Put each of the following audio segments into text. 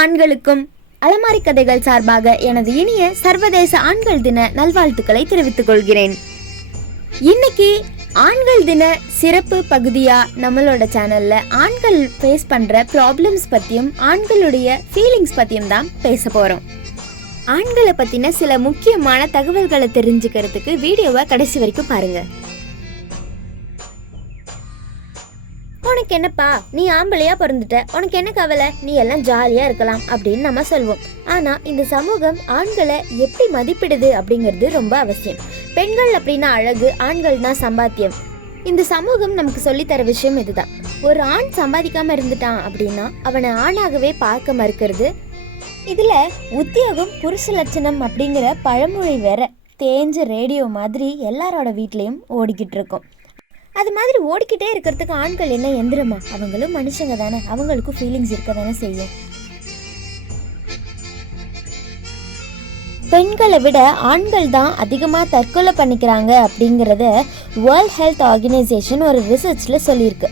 ஆண்களுக்கும் அலமாரி கதைகள் சார்பாக எனது இனிய சர்வதேச ஆண்கள் தின நல்வாழ்த்துக்களை தெரிவித்துக் கொள்கிறேன். இன்னைக்கு ஆண்கள் தின சிறப்பு பகுதியா நம்மளோட சேனல்ல ஆண்கள் ஃபேஸ் பண்ற ப்ராப்ளம்ஸ் பத்தியும் ஆண்களுடைய ஃபீலிங்ஸ் பத்தியும் தான் பேச போறோம். ஆண்களை பத்தின சில முக்கியமான தகவல்களை தெரிஞ்சுக்கிறதுக்கு வீடியோவை கடைசி வரைக்கும் பாருங்க. உனக்கு என்னப்பா, நீ ஆம்பளையா பிறந்துட்ட, உனக்கு என்ன கவலை, நீ எல்லாம் ஜாலியா இருக்கலாம் அப்படின்னு நம்ம சொல்வோம். ஆனா இந்த சமூகம் ஆண்களை எப்படி மதிப்பிடுது அப்படிங்கிறது ரொம்ப அவசியம். பெண்கள் அப்படின்னா அழகு, ஆண்கள்னா சம்பாத்தியம். இந்த சமூகம் நமக்கு சொல்லித்தர விஷயம் இதுதான். ஒரு ஆண் சம்பாதிக்காம இருந்துட்டான் அப்படின்னா அவனை ஆணாகவே பார்க்க மறுக்கிறது. இதுல உத்தியோகம் புருஷ லட்சணம் அப்படிங்கிற பழமொழி வேற தேஞ்ச ரேடியோ மாதிரி எல்லாரோட வீட்லயும் ஓடிக்கிட்டு இருக்கும். அது மாதிரி ஓடிக்கிட்டே இருக்கிறதுக்கு ஆண்கள் என்ன எந்திரமா? அவங்களும் மனுஷங்க தானே, அவங்களுக்கும் ஃபீலிங்ஸ் இருக்க தானே செய்யும். பெண்களை விட ஆண்கள் தான் அதிகமாக தற்கொலை பண்ணிக்கிறாங்க அப்படிங்கிறத வேர்ல்ட் ஹெல்த் ஆர்கனைசேஷன் ஒரு ரிசர்ச்சில் சொல்லியிருக்கு.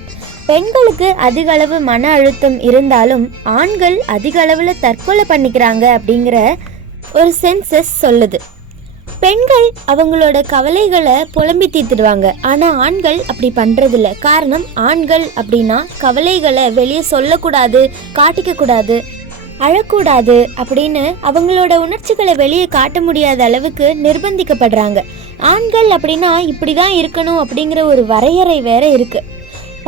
பெண்களுக்கு அதிக அளவு மன அழுத்தம் இருந்தாலும் ஆண்கள் அதிக அளவில் தற்கொலை பண்ணிக்கிறாங்க அப்படிங்கிற ஒரு சென்சஸ் சொல்லுது. பெண்கள் அவங்களோட கவலைகளை புலம்பி தீர்த்துடுவாங்க, ஆனால் ஆண்கள் அப்படி பண்ணுறதில்ல. காரணம், ஆண்கள் அப்படின்னா கவலைகளை வெளியே சொல்லக்கூடாது, காட்டிக்கக்கூடாது, அழக்கூடாது அப்படின்னு அவங்களோட உணர்ச்சிகளை வெளியே காட்ட முடியாத அளவுக்கு நிர்பந்திக்கப்படுறாங்க. ஆண்கள் அப்படின்னா இப்படி தான் இருக்கணும் அப்படிங்கிற ஒரு வரையறை வேற இருக்குது.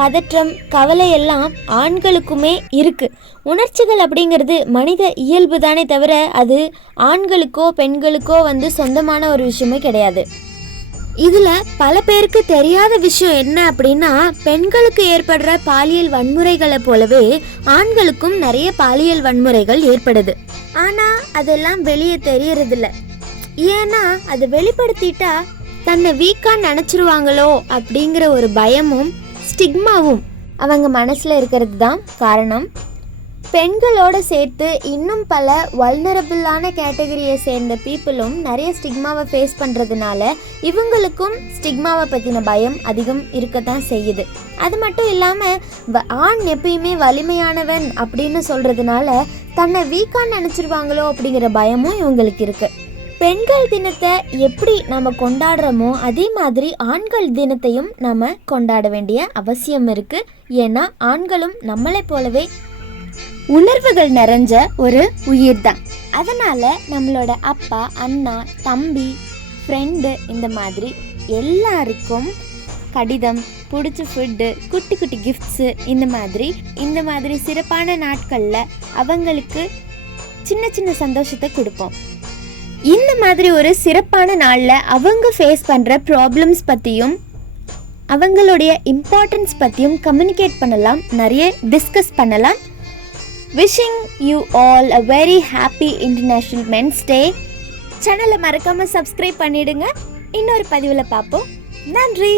பதற்றம், கவலை எல்லாம் ஆண்களுக்குமே இருக்குது. உணர்ச்சிகள் அப்படிங்கிறது மனித இயல்பு தானே தவிர அது ஆண்களுக்கோ பெண்களுக்கோ சொந்தமான ஒரு விஷயமே கிடையாது. இதில் பல பேருக்கு தெரியாத விஷயம் என்ன அப்படின்னா, பெண்களுக்கு ஏற்படுற பாலியல் வன்முறைகளை போலவே ஆண்களுக்கும் நிறைய பாலியல் வன்முறைகள் ஏற்படுது. ஆனால் அதெல்லாம் வெளியே தெரியறதில்ல. ஏன்னா அது வெளிப்படுத்திட்டா தன்னை வீக்காக நினச்சிருவாங்களோ அப்படிங்கிற ஒரு பயமும் ஸ்டிக்மாவும் அவங்க மனசில் இருக்கிறது தான் காரணம். பெண்களோட சேர்த்து இன்னும் பல வல்னரபிளான கேட்டகரியை சேர்ந்த பீப்புளும் நிறைய ஸ்டிக்மாவை ஃபேஸ் பண்ணுறதுனால இவங்களுக்கும் ஸ்டிக்மாவை பற்றின பயம் அதிகம் இருக்கத்தான் செய்யுது. அது மட்டும் இல்லாமல் ஆண் எப்பயுமே வலிமையானவன் அப்படின்னு சொல்கிறதுனால தன்னை வீக்காக நினச்சிருவாங்களோ அப்படிங்கிற பயமும் இவங்களுக்கு இருக்குது. பெண்கள் தினத்தை எப்படி நம்ம கொண்டாடுறோமோ அதே மாதிரி ஆண்கள் தினத்தையும் நம்ம கொண்டாட வேண்டிய அவசியம் இருக்குது. ஏன்னா ஆண்களும் நம்மளை போலவே உணர்வுகள் நிறைஞ்ச ஒரு உயிர் தான். அதனால் நம்மளோட அப்பா, அண்ணா, தம்பி, ஃப்ரெண்டு இந்த மாதிரி எல்லாருக்கும் கடிதம், பிடிச்ச ஃபுட்டு, குட்டி குட்டி கிஃப்ட்ஸு இந்த மாதிரி சிறப்பான நாட்களில் அவங்களுக்கு சின்ன சின்ன சந்தோஷத்தை கொடுப்போம். இந்த மாதிரி ஒரு சிறப்பான நாளில் அவங்க ஃபேஸ் பண்ணுற ப்ராப்ளம்ஸ் பற்றியும் அவங்களுடைய இம்பார்ட்டன்ஸ் பற்றியும் கம்யூனிகேட் பண்ணலாம், நிறைய டிஸ்கஸ் பண்ணலாம். Wishing you all a very happy international men's day. சேனலை மறக்காமல் சப்ஸ்கிரைப் பண்ணிடுங்க. இன்னொரு பதிவில் பார்ப்போம். நன்றி.